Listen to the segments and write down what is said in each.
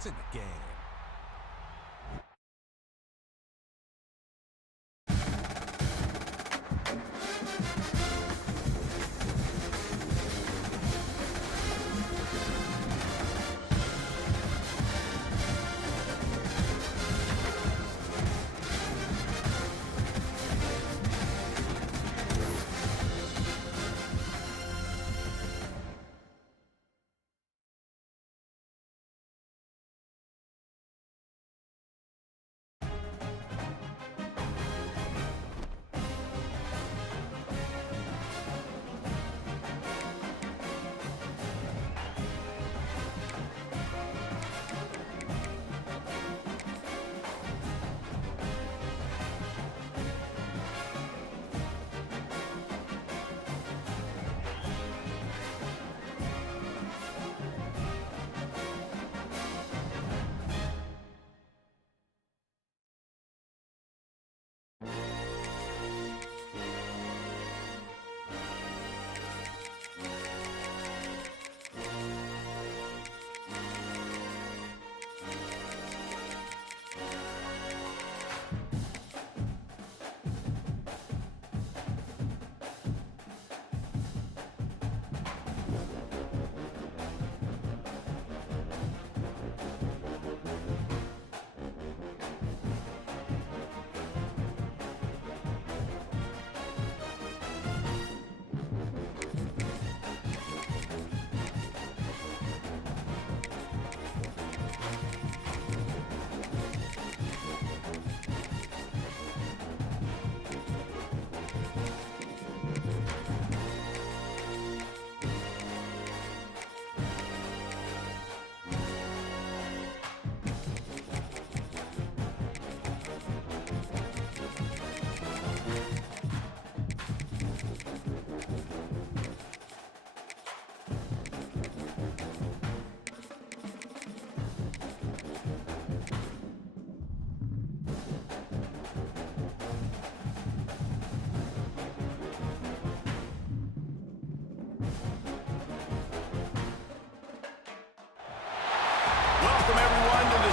to the game.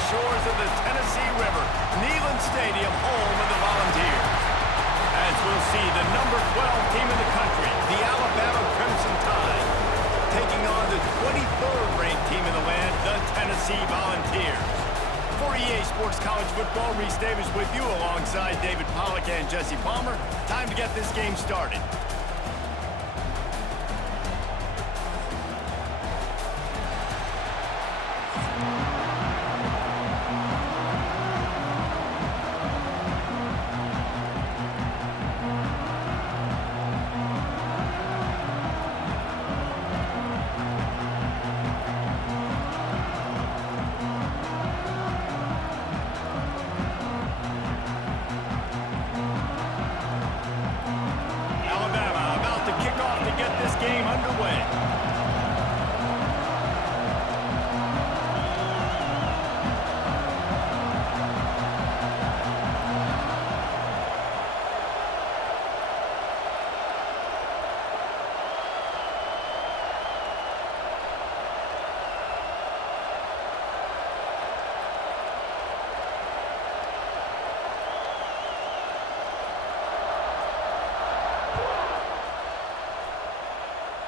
Shores of the Tennessee River, Neyland Stadium, home of the Volunteers. As we'll see, the number 12 team in the country, the Alabama Crimson Tide, taking on the 23rd ranked team in the land, the Tennessee Volunteers. For EA Sports College Football, Reese Davis with you alongside David Pollack and Jesse Palmer. Time to get this game started.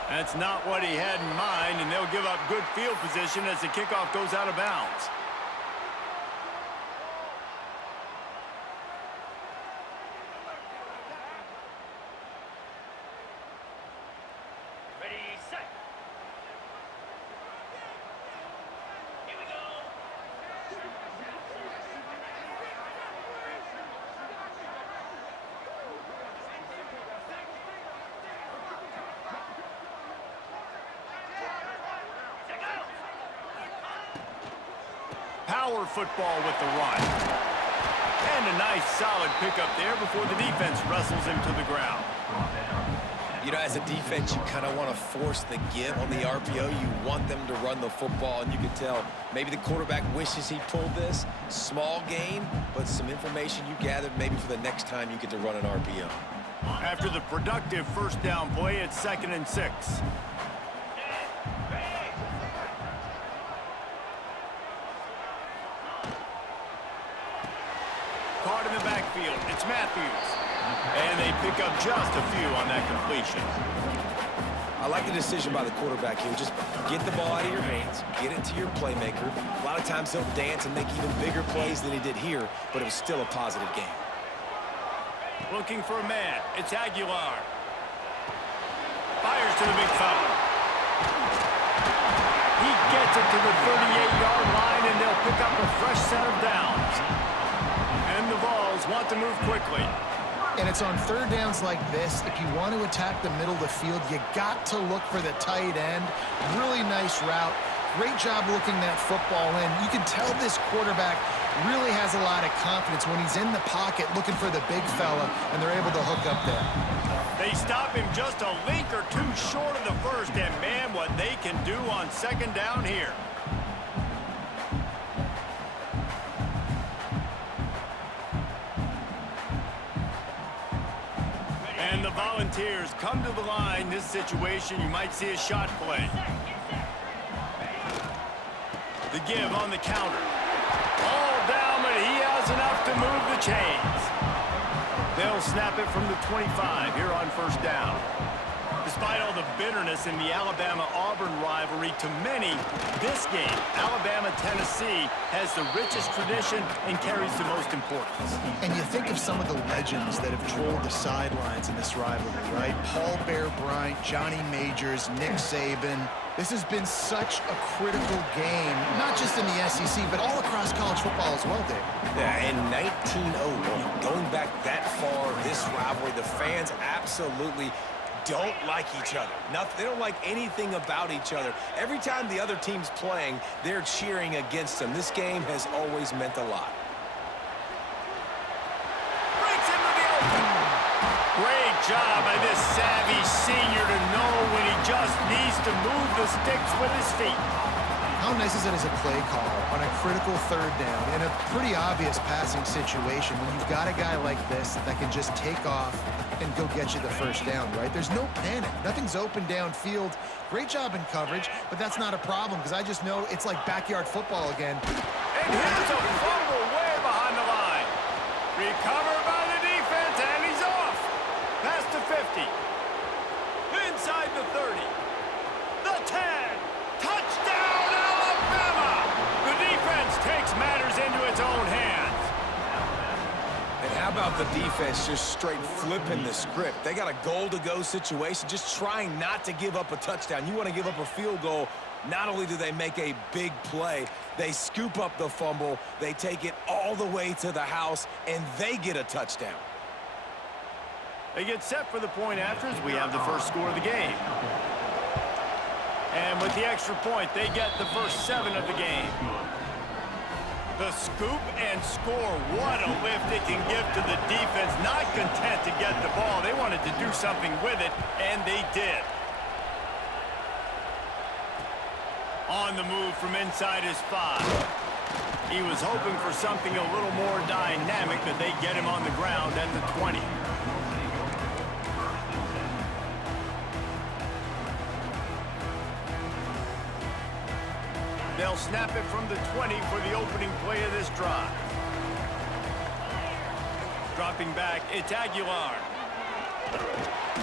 That's not what he had in mind, and they'll give up good field position as the kickoff goes out of bounds. Ready, set. Here we go. Power football with the run. And a nice solid pickup there before the defense wrestles him to the ground. You know, as a defense, you kind of want to force the give on the RPO. You want them to run the football, and you can tell maybe the quarterback wishes he pulled this. Small gain, but some information you gathered maybe for the next time you get to run an RPO. After the productive first down play, it's 2nd and 6. the backfield. It's Matthews. And they pick up just a few on that completion. I like the decision by the quarterback here. Just get the ball out of your hands, get it to your playmaker. A lot of times he'll dance and make even bigger plays than he did here, but it was still a positive game. Looking for a man. It's Aguilar. Fires to the big fella. He gets it to the 38-yard line, and they'll pick up a fresh set of downs. And the Vols want to move quickly. And it's on third downs like this. If you want to attack the middle of the field, you got to look for the tight end. Really nice route. Great job looking that football in. You can tell this quarterback really has a lot of confidence when he's in the pocket looking for the big fella, and they're able to hook up there. They stop him just a link or two short of the first, and man, what they can do on second down here. And the Volunteers come to the line. This situation, you might see a shot play. The give on the counter. All down, but he has enough to move the chains. They'll snap it from the 25 here on first down. Despite all the bitterness in the Alabama-Auburn rivalry, to many, this game, Alabama-Tennessee, has the richest tradition and carries the most importance. And you think of some of the legends that have trolled the sidelines in this rivalry, right? Paul Bear Bryant, Johnny Majors, Nick Saban. This has been such a critical game, not just in the SEC, but all across college football as well, Dave. Yeah, in 1901, going back that far, this rivalry, the fans absolutely don't like each other. They don't like anything about each other. Every time the other team's playing, they're cheering against them. This game has always meant a lot. Breaks into the open. Great job by this savvy senior to know when he just needs to move the sticks with his feet. How nice is it as a play call on a critical third down in a pretty obvious passing situation when you've got a guy like this that can just take off and go get you the first down, right? There's no panic. Nothing's open downfield. Great job in coverage, but that's not a problem because I just know it's like backyard football again. And here's a fumble way behind the line. Recovered by the defense, and he's off. Past the 50. Inside the 30. The 10. Touchdown, Alabama! The defense takes matters into its own hands. And how about the defense just straight flipping the script? They got a goal-to-go situation, just trying not to give up a touchdown. You want to give up a field goal, not only do they make a big play, they scoop up the fumble, they take it all the way to the house, and they get a touchdown. They get set for the point after as we have the first score of the game. And with the extra point, they get the first 7 of the game. The scoop and score, what a lift it can give to the defense. Not content to get the ball. They wanted to do something with it, and they did. On the move from inside his 5. He was hoping for something a little more dynamic, but they get him on the ground at the 20. They'll snap it from the 20 for the opening play of this drive. Dropping back, it's Aguilar.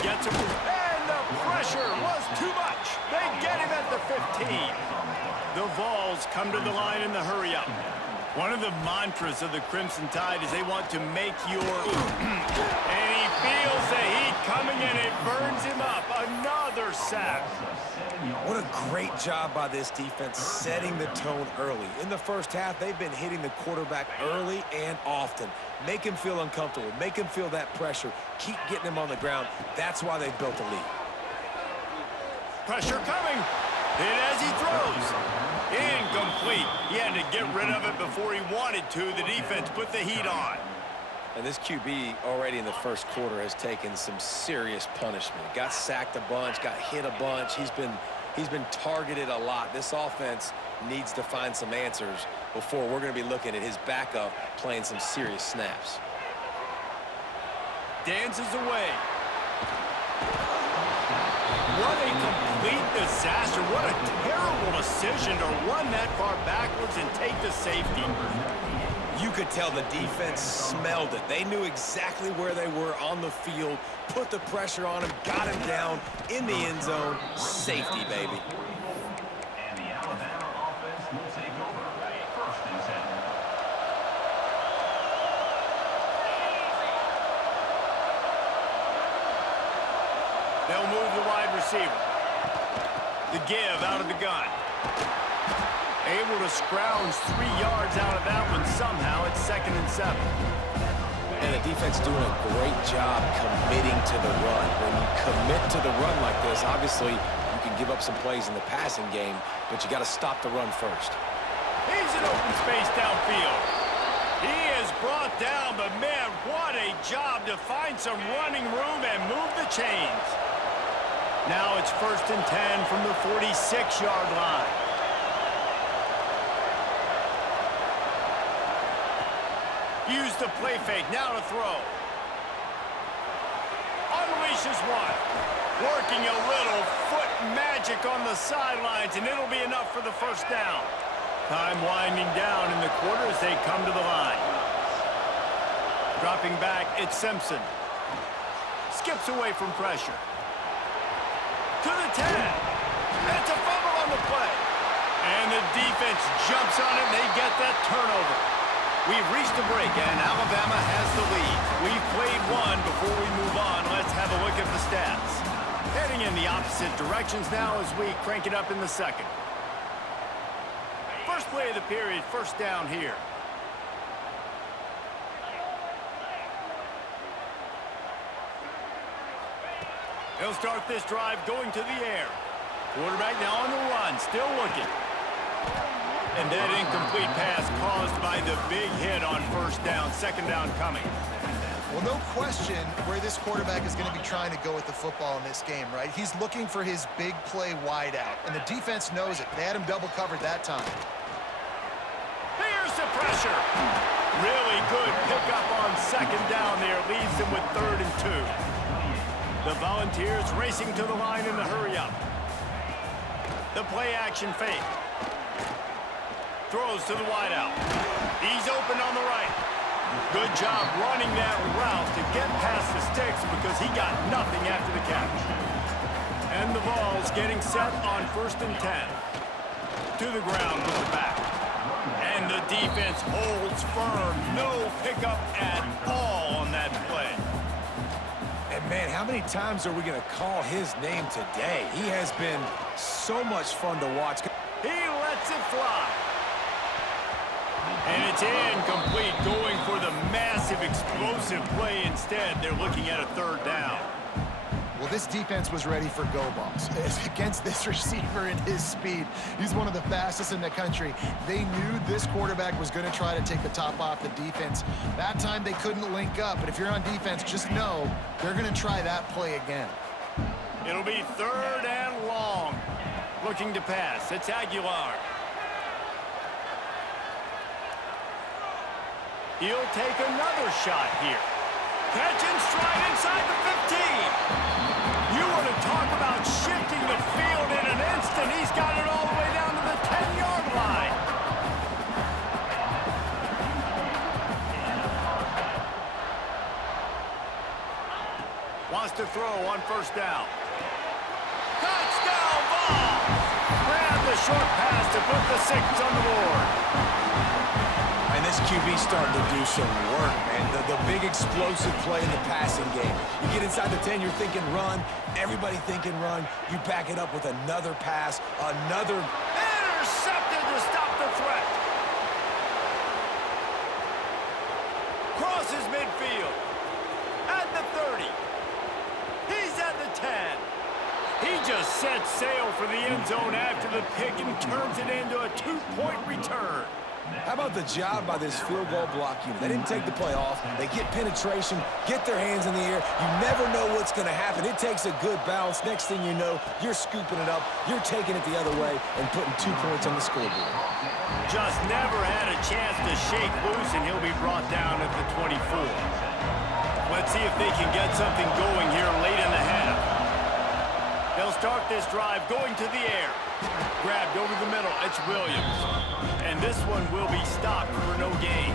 Gets him, and the pressure was too much. They get him at the 15. The Vols come to the line in the hurry-up. One of the mantras of the Crimson Tide is they want to make your... and he feels the heat coming, and it burns him up. Another sack. What a great job by this defense setting the tone early. In the first half, they've been hitting the quarterback early and often. Make him feel uncomfortable. Make him feel that pressure. Keep getting him on the ground. That's why they've built a lead. Pressure coming. Hit as he throws. Incomplete. He had to get rid of it before he wanted to. The defense put the heat on. And this QB already in the first quarter has taken some serious punishment. Got sacked a bunch, got hit a bunch. He's been targeted a lot. This offense needs to find some answers before we're going to be looking at his backup playing some serious snaps. Dances away. What a complete disaster. What a terrible decision to run that far backwards and take the safety. You could tell the defense smelled it. They knew exactly where they were on the field, put the pressure on him, got him down in the end zone. Safety, baby. And the Alabama offense will take over at 1st and 10. They'll move the wide receiver. The give out of the gun. Able to scrounge 3 yards out of that one somehow. It's 2nd and 7. And the defense doing a great job committing to the run. When you commit to the run like this, obviously you can give up some plays in the passing game, but you got to stop the run first. He's in open space downfield. He is brought down, but man, what a job to find some running room and move the chains. Now it's 1st and 10 from the 46-yard line. Use the play fake, now to throw. Unleashes one. Working a little foot magic on the sidelines, and it'll be enough for the 1st down. Time winding down in the quarter as they come to the line. Dropping back, it's Simpson. Skips away from pressure. To the 10. It's a fumble on the play. And the defense jumps on it, and they get that turnover. We've reached the break, and Alabama has the lead. We've played one. Before we move on, let's have a look at the stats. Heading in the opposite directions now as we crank it up in the 2nd. First play of the period, 1st down here. They'll start this drive going to the air. Quarterback now on the run, still looking. And that incomplete pass caused by the big hit on 1st down, 2nd down coming. Well, no question where this quarterback is going to be trying to go with the football in this game, right? He's looking for his big play wide out, and the defense knows it. They had him double covered that time. Here's the pressure. Really good pickup on 2nd down there. Leaves them with 3rd and 2. The Volunteers racing to the line in the hurry-up. The play action fake. Throws to the wideout. He's open on the right. Good job running that route to get past the sticks because he got nothing after the catch. And the ball's getting set on 1st and 10. To the ground with the back. And the defense holds firm. No pickup at all on that play. And man, how many times are we going to call his name today? He has been so much fun to watch. He lets it fly. And it's incomplete, going for the massive explosive play instead. They're looking at a 3rd down. Well, this defense was ready for go balls. Against this receiver and his speed, he's one of the fastest in the country. They knew this quarterback was going to try to take the top off the defense. That time they couldn't link up, but if you're on defense, just know they're going to try that play again. It'll be 3rd and long. Looking to pass. It's Aguilar. He'll take another shot here. Catch and stride inside the 15. You want to talk about shifting the field in an instant. He's got it all the way down to the 10-yard line. Wants to throw on 1st down. Touchdown ball! Grab the short pass to put the 6 on the board. And this QB starting to do some work, man. The big explosive play in the passing game. You get inside the 10, you're thinking run. Everybody thinking run. You back it up with another pass, another... Intercepted to stop the threat. Crosses midfield. At the 30. He's at the 10. He just sets sail for the end zone after the pick and turns it into a 2-point return. How about the job by this field goal block unit? They didn't take the play off. They get penetration, get their hands in the air. You never know what's going to happen. It takes a good bounce. Next thing you know, you're scooping it up. You're taking it the other way and putting 2 points on the scoreboard. Just never had a chance to shake loose, and he'll be brought down at the 24. Let's see if they can get something going here late in the half. They'll start this drive going to the air. Grabbed over the middle. It's Williams. And this one will be stopped for no gain.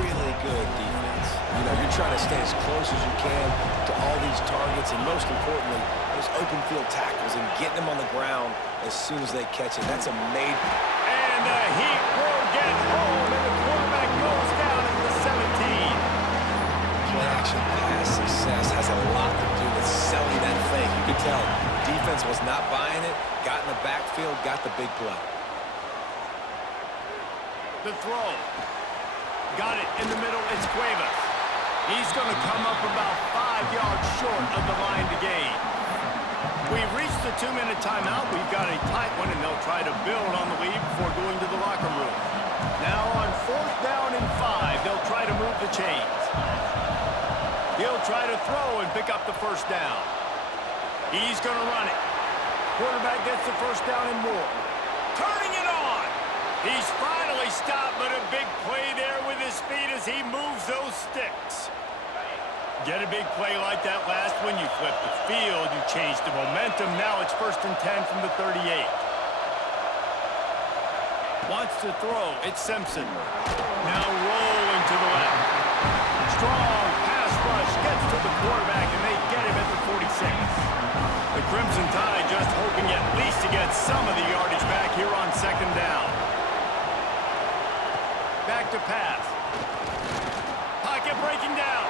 really good defense. You know, you're trying to stay as close as you can to all these targets, and most importantly, those open field tackles and getting them on the ground as soon as they catch it. That's a major. And the Heat will get home, and the quarterback goes down at the 17. Play-action pass success has a lot to do with selling that fake. You could tell defense was not buying it, got in the backfield, got the big play. The throw. Got it in the middle. It's Cuevas. He's going to come up about 5 yards short of the line to gain. We've reached the 2-minute timeout. We've got a tight one, and they'll try to build on the lead before going to the locker room. Now on 4th down and 5, they'll try to move the chains. He'll try to throw and pick up the first down. He's going to run it. Quarterback gets the first down and more. Turning it on. He's finally stopped, but a big play there with his feet as he moves those sticks. Get a big play like that last one, you flip the field, you change the momentum. Now it's 1st and 10 from the 38. Wants to throw. It's Simpson. Now rolling to the left. Strong pass rush gets to the quarterback, and they get him at the 46. The Crimson Tide just hoping at least to get some of the yardage back here on 2nd down. Back to pass. Pocket breaking down.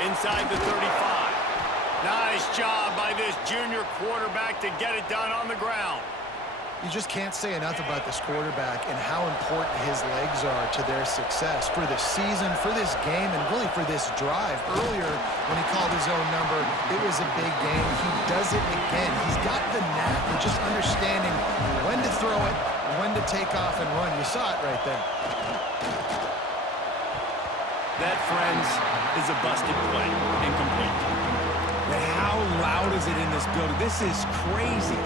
Inside the 35. Nice job by this junior quarterback to get it done on the ground. You just can't say enough about this quarterback and how important his legs are to their success for this season, for this game, and really for this drive. Earlier, when he called his own number, it was a big game. He does it again. He's got the knack of just understanding when to throw it, when to take off and run. You saw it right there. That, friends, is a busted play. Incomplete. But how loud is it in this building? This is crazy.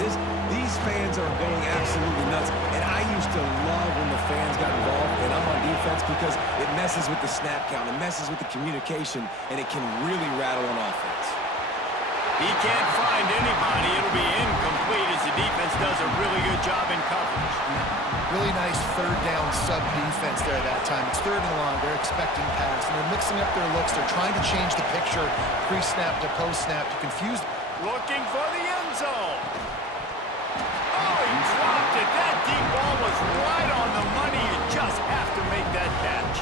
These fans are going absolutely nuts. And I used to love when the fans got involved, and I'm on defense, because it messes with the snap count, it messes with the communication, and it can really rattle an offense. He can't find anybody. It'll be incomplete as the defense does a really good job in coverage. Really nice 3rd down sub defense there that time. It's 3rd and long. They're expecting pass, and they're mixing up their looks. They're trying to change the picture pre-snap to post-snap to confuse. Looking for the end zone. Oh, he dropped it. That deep ball was right on the money. You just have to make that catch.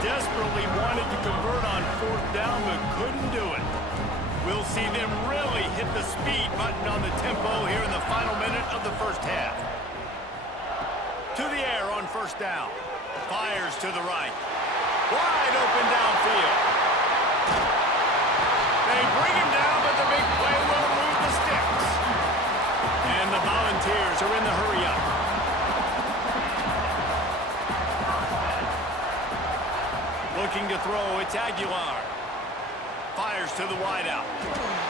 Desperately wanted to convert on 4th down, but couldn't do it. We'll see them really hit the speed button on the tempo here in the final minute of the first half. To the air on 1st down. Fires to the right. Wide open downfield. They bring him down, but the big play will move the sticks. And the Volunteers are in the hurry-up. Looking to throw, it's Aguilar. Fires to the wideout.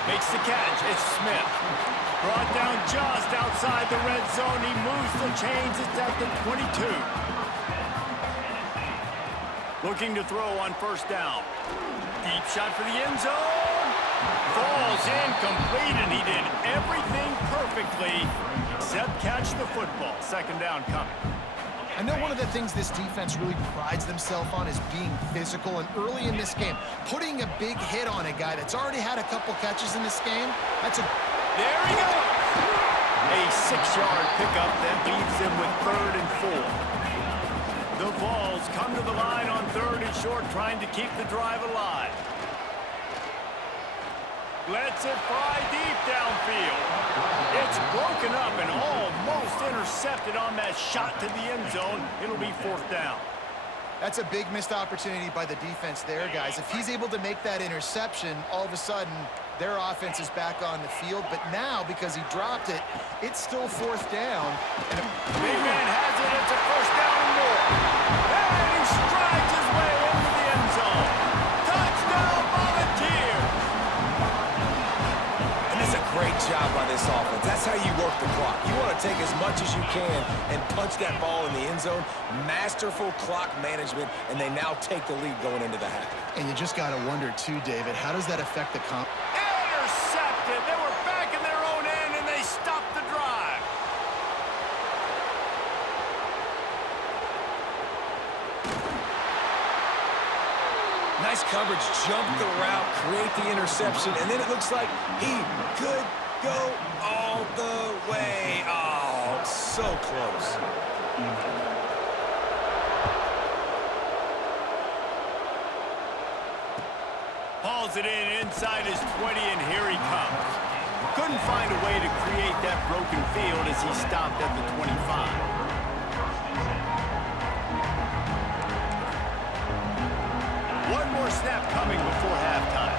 Makes the catch. It's Smith. Brought down just outside the red zone. He moves the chains. It's at the 22. Looking to throw on 1st down. Deep shot for the end zone. Falls incomplete, and he did everything perfectly except catch the football. 2nd down coming. I know one of the things this defense really prides themselves on is being physical, and early in this game, putting a big hit on a guy that's already had a couple catches in this game, that's a... There he goes! A 6-yard pickup that leaves him with 3rd and 4. The Vols come to the line on 3rd and short, trying to keep the drive alive. Lets it fly deep downfield. It's broken up and almost intercepted on that shot to the end zone. It'll be 4th down. That's a big missed opportunity by the defense there, guys. If he's able to make that interception, all of a sudden, their offense is back on the field. But now, because he dropped it, it's still 4th down. And Big man has it. It's a 1st down and more. And he strides his way into the end zone. Touchdown, Volunteers! And it's a great job by this offense. That's how you work the clock. You want to take as much as you can and punch that ball in the end zone. Masterful clock management, and they now take the lead going into the half. And you just got to wonder, too, David, how does that affect the comp? Intercepted. They were back in their own end, and they stopped the drive. Nice coverage, jump the route, create the interception, and then it looks like he could go all the way. Oh, so close. Hauls it in inside his 20, and here he comes. Couldn't find a way to create that broken field as he stopped at the 25. One more snap coming before halftime.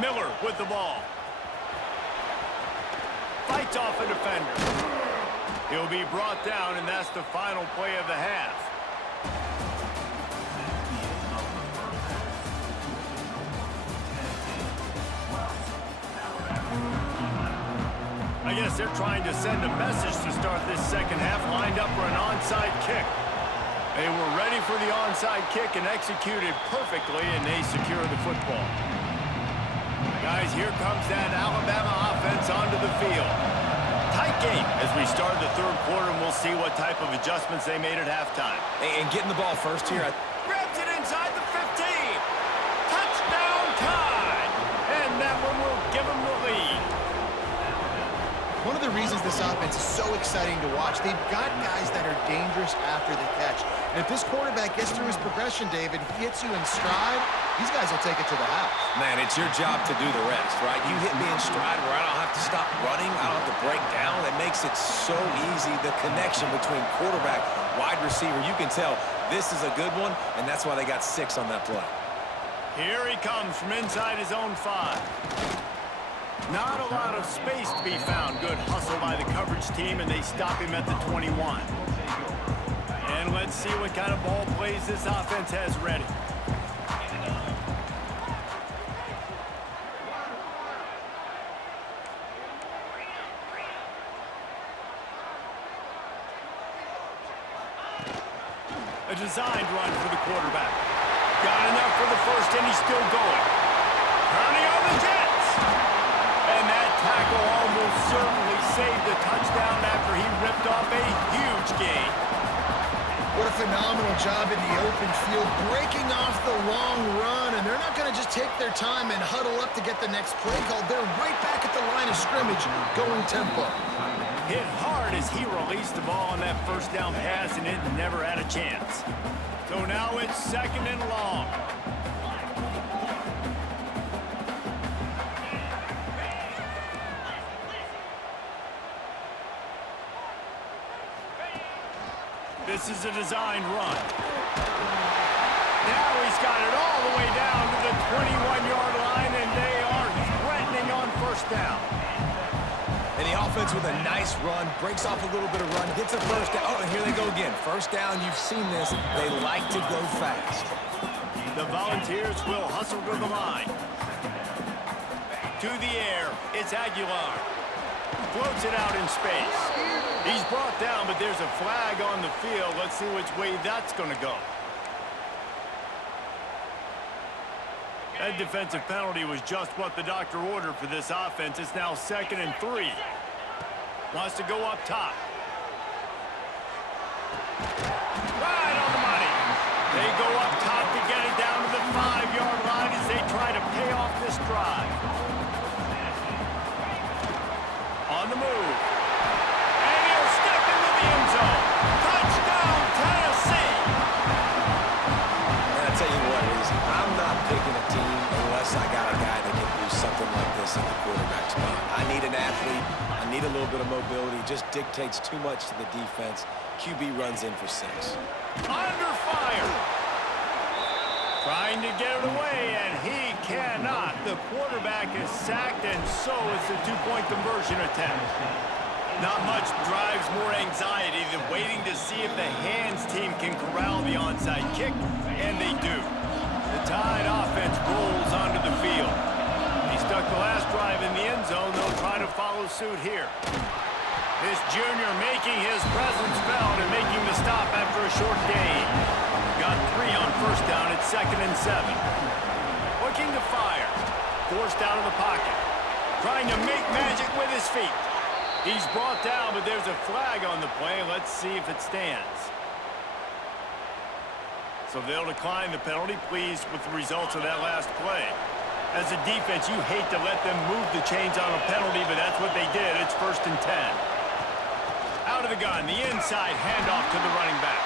Miller with the ball. Fights off a defender. He'll be brought down, and that's the final play of the half. I guess they're trying to send a message to start this second half, lined up for an onside kick. They were ready for the onside kick and executed perfectly, and they secure the football. Guys, here comes that Alabama offense onto the field. Tight game as we start the third quarter, and we'll see what type of adjustments they made at halftime. And getting the ball first here. Grabs it inside the 15. Touchdown time! And that one will give them the lead. One of the reasons this offense is so exciting to watch, they've got guys that are dangerous after the catch. And if this quarterback gets through his progression, David, he hits you in stride, these guys will take it to the house. Man, it's your job to do the rest, right? You hit me in stride where I don't have to stop running, I don't have to break down. It makes it so easy, the connection between quarterback, wide receiver. You can tell this is a good one, and that's why they got 6 on that play. Here he comes from inside his own 5. Not a lot of space to be found. Good hustle by the coverage team, and they stop him at the 21. And let's see what kind of ball plays this offense has ready. A designed run for the quarterback. Got enough for the first, and he's still going. Turning on the Jets. And that tackle almost certainly saved the touchdown after he ripped off a huge gain. What a phenomenal job in the open field, breaking off the long run, and they're not going to just take their time and huddle up to get the next play called. They're right back at the line of scrimmage, going tempo. Hit hard as he released the ball on that first down pass, and it never had a chance. So now it's 2nd and long. This is a designed run. Now he's got it all the way down to the 21-yard line, and they are threatening on first down. And the offense with a nice run, breaks off a little bit of run, gets a first down. Oh, and here they go again. First down, you've seen this. They like to go fast. The Volunteers will hustle to the line. To the air, it's Aguilar. Floats it out in space. He's brought down, but there's a flag on the field. Let's see which way that's going to go. That defensive penalty was just what the doctor ordered for this offense. It's now 2nd and 3. Wants to go up top. Right on the money. They go up top to get it down to the 5-yard line as they try to pay off this drive. On the move. And he'll step into the end zone. Touchdown, Tennessee. And I tell you what, Reese, I'm not picking a team unless I got a guy that can do something like this at the quarterback spot. I need an athlete. I need a little bit of mobility. Just dictates too much to the defense. QB runs in for 6. Under fire. Trying to get it away, and he cannot. The quarterback is sacked, and so is the 2-point conversion attempt. Not much drives more anxiety than waiting to see if the hands team can corral the onside kick, and they do. The Tide offense rolls onto the field. He stuck the last drive in the end zone. They'll try to follow suit here. This junior making his presence felt and making the stop after a short gain. Got 3 on first down at 2nd and 7. Looking to fire. Forced out of the pocket. Trying to make magic with his feet. He's brought down, but there's a flag on the play. Let's see if it stands. So they'll decline the penalty, pleased with the results of that last play. As a defense, you hate to let them move the chains on a penalty, but that's what they did. It's 1st and 10. Out of the gun, the inside handoff to the running back.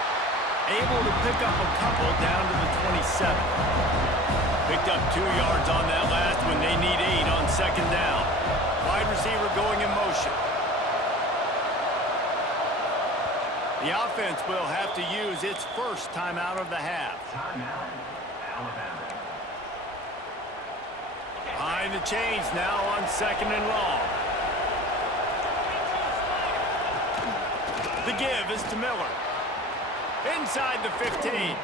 Able to pick up a couple down to the 27. Picked up 2 yards on that last one. They need 8 on 2nd down. Wide receiver going in motion. The offense will have to use its first timeout of the half. Timeout, Alabama. Behind the chains now on 2nd and long. The give is to Miller. Inside the 15.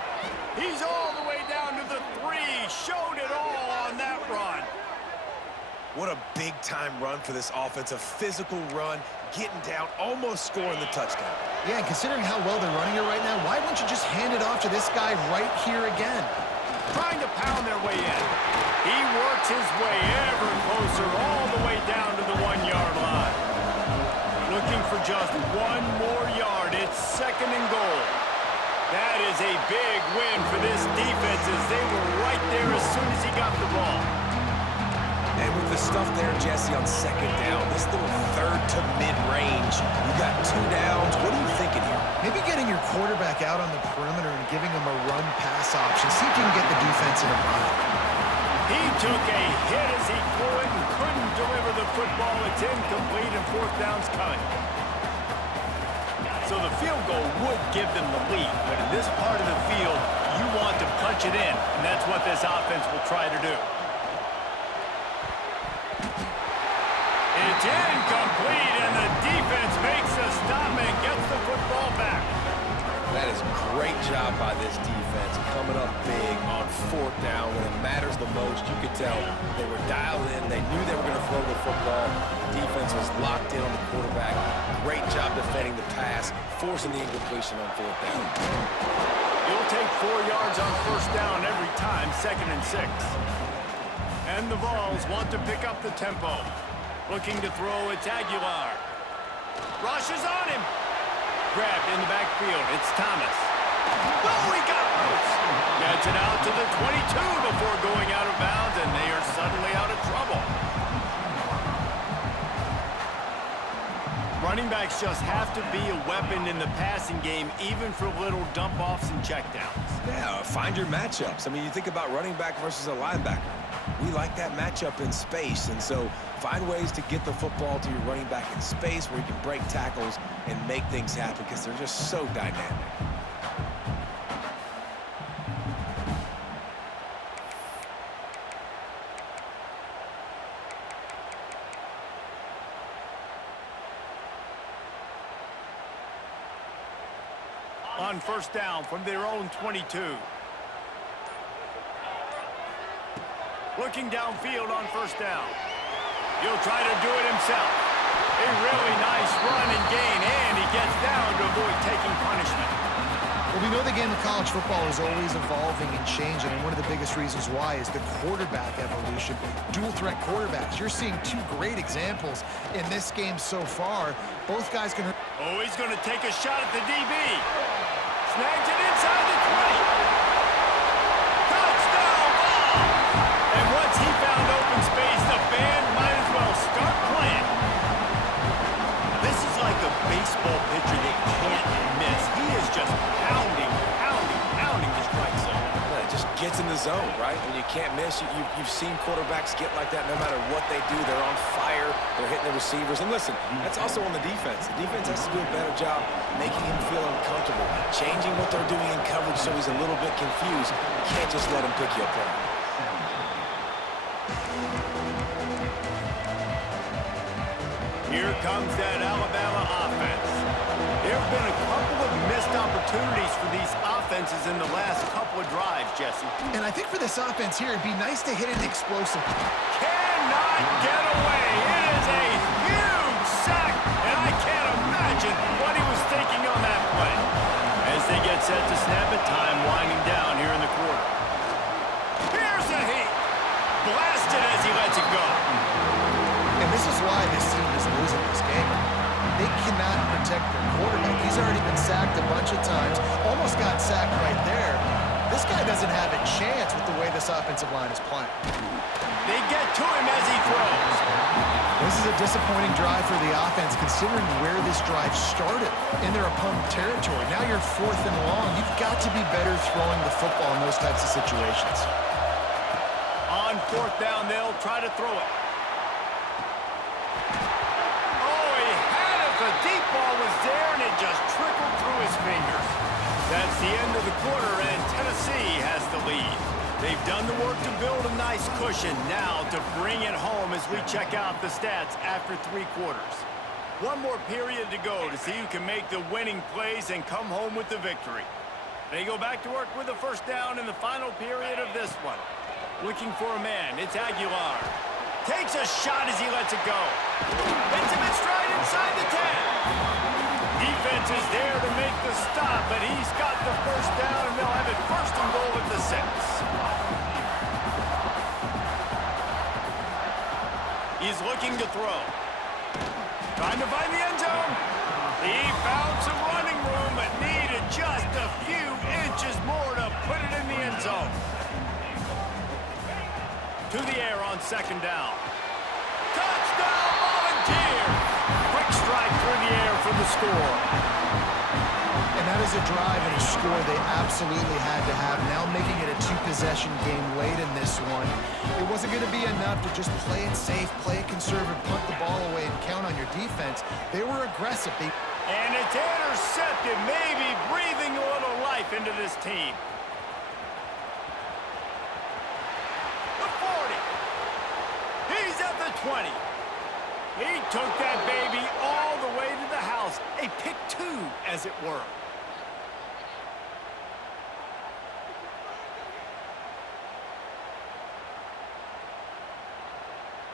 He's all the way down to the 3. Showed it all on that run. What a big-time run for this offense. A physical run, getting down, almost scoring the touchdown. Yeah, and considering how well they're running it right now, why wouldn't you just hand it off to this guy right here again? Trying to pound their way in. He works his way ever closer all the way down to the 1-yard line. Looking for just 1 more yard. It's 2nd and goal. That is a big win for this defense as they were right there as soon as he got the ball. And with the stuff there, Jesse, on 2nd down, this little 3rd to mid-range, you got 2 downs. What are you thinking here? Maybe getting your quarterback out on the perimeter and giving him a run-pass option. See if you can get the defense in a bind. He took a hit as he threw it and couldn't deliver the football. It's incomplete and 4th down's coming. So the field goal would give them the lead, but in this part of the field, you want to punch it in, and that's what this offense will try to do. It's incomplete, and the defense makes a stop and gets the football back. That is great job by this defense, coming up big on 4th down when it matters the most. You could tell they were dialed in. They knew they were going to throw the football. The defense was locked in on the quarterback. Great job defending the pass, forcing the incompletion on 4th down. You'll take 4 yards on 1st down every time, 2nd and 6. And the Vols want to pick up the tempo. Looking to throw, it's Aguilar. Rushes on him. Grabbed in the backfield, it's Thomas. Oh, he got loose. Gets it out to the 22 before going out of bounds, and they are suddenly out of trouble. Running backs just have to be a weapon in the passing game, even for little dump-offs and checkdowns. Yeah, find your matchups. I mean, you think about running back versus a linebacker. We like that matchup in space, and so find ways to get the football to your running back in space where you can break tackles and make things happen because they're just so dynamic. On 1st down from their own 22. Looking downfield on 1st down. He'll try to do it himself. A really nice run and gain, and he gets down to avoid taking punishment. Well, we know the game of college football is always evolving and changing, and one of the biggest reasons why is the quarterback evolution. Dual threat quarterbacks. You're seeing 2 great examples in this game so far. Both guys can... Oh, he's going to take a shot at the DB. Snags it inside the 20. Touchdown ball! And once he found open space, the band might as well start playing. This is like a baseball pitcher that can't miss. He is just pounding the strike zone. Yeah, it just gets in the zone, right? When you can't miss, you've seen quarterbacks get like that no matter what they do. They're on fire. They're hitting the receivers. And listen, that's also on the defense. The defense has to do a better job making him feel uncomfortable, changing what they're doing in coverage so he's a little bit confused. You can't just let him pick you apart. Here comes that Alabama offense. There have been a couple of missed opportunities for these offenses in the last couple of drives, Jesse. And I think for this offense here, it'd be nice to hit an explosive. Cannot get away. It is a huge sack, and I can't imagine what he was thinking on that play. As they get set to snap it, time winding down here in the quarter. Here's a heat. Blasted as he lets it go. And this is why this team is losing this game. They cannot protect their quarterback. He's already been sacked a bunch of times. Almost got sacked right there. This guy doesn't have a chance with the way this offensive line is playing. They get to him as he throws. This is a disappointing drive for the offense, considering where this drive started in their opponent territory. Now you're 4th and long. You've got to be better throwing the football in those types of situations. On 4th down, they'll try to throw it. Oh, he had it. The deep ball was there, and it just trickled through his fingers. That's the end of the quarter, and Tennessee has the lead. They've done the work to build a nice cushion. Now to bring it home as we check out the stats after 3 quarters. One more period to go to see who can make the winning plays and come home with the victory. They go back to work with a first down in the final period of this one. Looking for a man, it's Aguilar. Takes a shot as he lets it go. Hits him in stride inside the 10. Defense is there to make the stop, but he's got the first down, and they'll have it 1st and goal at the 6. He's looking to throw. Trying to find the end zone. He found some running room, but needed just a few inches more to put it in the end zone. To the air on 2nd down. Touchdown, Volunteers! Quick strike through the air for the score. And that is a drive and a score they absolutely had to have. Now making it a 2-possession game late in this one. It wasn't going to be enough to just play it safe, play it conservative, punt the ball away, and count on your defense. They were aggressive. And it's intercepted, maybe breathing a little life into this team. The 40. He's at the 20. He took that baby all the way to the house. A pick 2, as it were.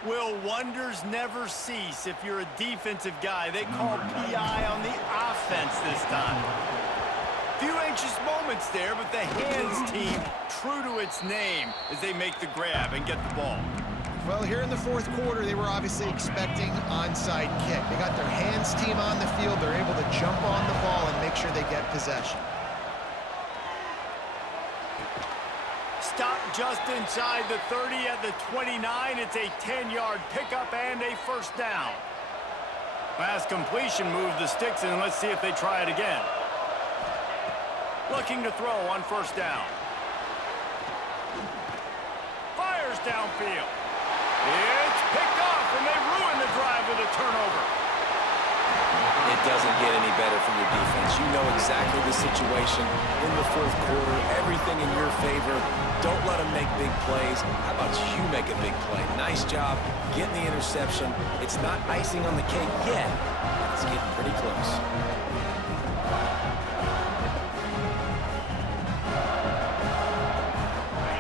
Will wonders never cease if you're a defensive guy? They call PI on the offense this time. Few anxious moments there, but the hands team true to its name as they make the grab and get the ball. Well, here in the 4th quarter, they were obviously expecting onside kick. They got their hands team on the field. They're able to jump on the ball and make sure they get possession. Stop just inside the 30 at the 29. It's a 10-yard pickup and a first down. Pass completion moved the sticks, and let's see if they try it again. Looking to throw on 1st down. Fires downfield. It's picked off, and they ruin the drive with a turnover. It doesn't get any better from your defense. You know exactly the situation in the 4th quarter. Everything in your favor. Don't let them make big plays. How about you make a big play? Nice job getting the interception. It's not icing on the cake yet, but it's getting pretty close.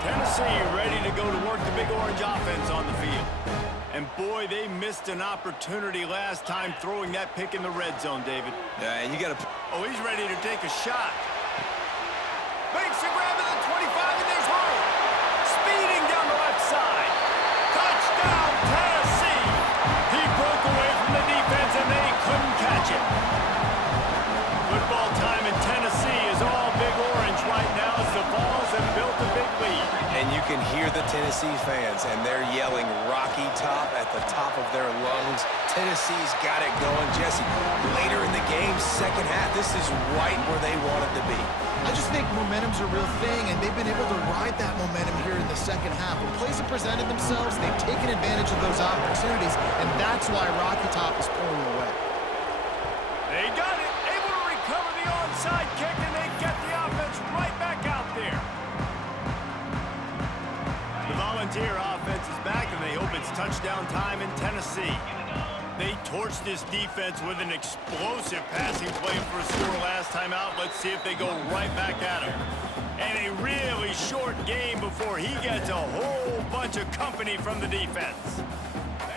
Tennessee ready to go to work the Big Orange offense on the field. And boy, they missed an opportunity last time throwing that pick in the red zone, David. Yeah, and you got to... Oh, he's ready to take a shot. Makes a grab at the 25, and there's room. Speeding down the left side. Touchdown, Tennessee. He broke away from the defense, and they couldn't catch it. Football time in Tennessee is all Big Orange right now as the Vols have built a big lead. And you can hear the Tennessee fans, and they're yelling Rocky Top at the top of their lungs. Tennessee's got it going. Jesse, later in the game, 2nd half, this is right where they wanted to be. I just think momentum's a real thing, and they've been able to ride that momentum here in the 2nd half. When plays have presented themselves, they've taken advantage of those opportunities, and that's why Rocky Top is pulling away. They got it, able to recover the onside kick, and they get the offense right back out there. The Volunteer offense is back, and they hope it's touchdown time in Tennessee. They torched this defense with an explosive passing play for a score last time out. Let's see if they go right back at him. And a really short game before he gets a whole bunch of company from the defense.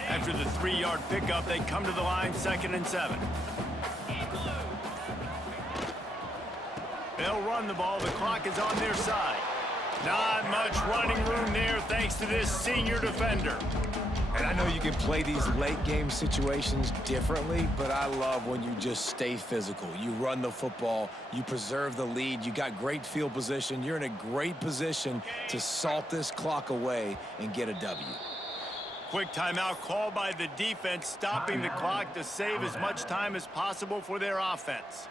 After the 3-yard pickup, they come to the line 2nd and 7. They'll run the ball. The clock is on their side. Not much running room there thanks to this senior defender. And I know you can play these late-game situations differently, but I love when you just stay physical. You run the football, you preserve the lead, you got great field position, you're in a great position to salt this clock away and get a W. Quick timeout called by the defense, stopping the clock to save as much time as possible for their offense.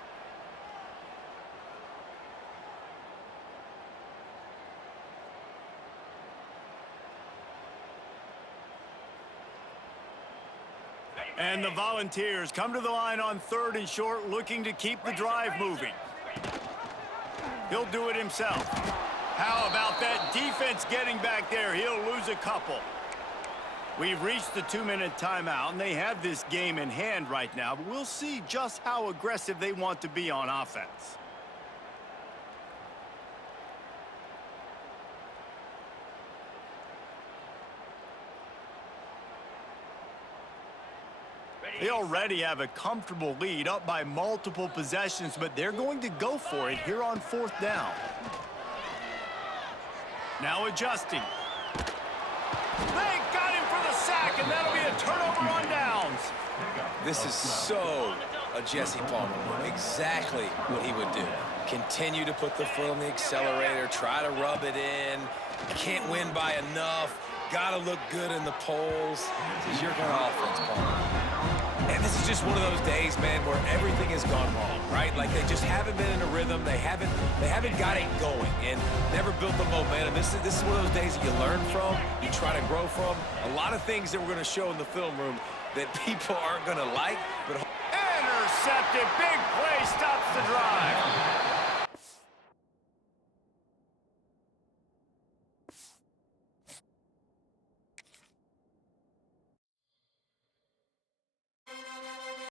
And the Volunteers come to the line on 3rd and short, looking to keep the drive moving. He'll do it himself. How about that defense getting back there? He'll lose a couple. We've reached the 2-minute timeout, and they have this game in hand right now, but we'll see just how aggressive they want to be on offense. They already have a comfortable lead, up by multiple possessions, but they're going to go for it here on 4th down. Now adjusting. They got him for the sack, and that'll be a turnover on downs. This is so a Jesse Palmer move. Exactly what he would do. Continue to put the foot on the accelerator, try to rub it in. Can't win by enough. Got to look good in the polls. This is your kind of offense, Palmer. And this is just one of those days, man, where everything has gone wrong, right? Like they just haven't been in a rhythm. They haven't got it going and never built the momentum. This is one of those days that you learn from, you try to grow from. A lot of things that we're going to show in the film room that people aren't going to like, but Intercepted. Big play stops the drive.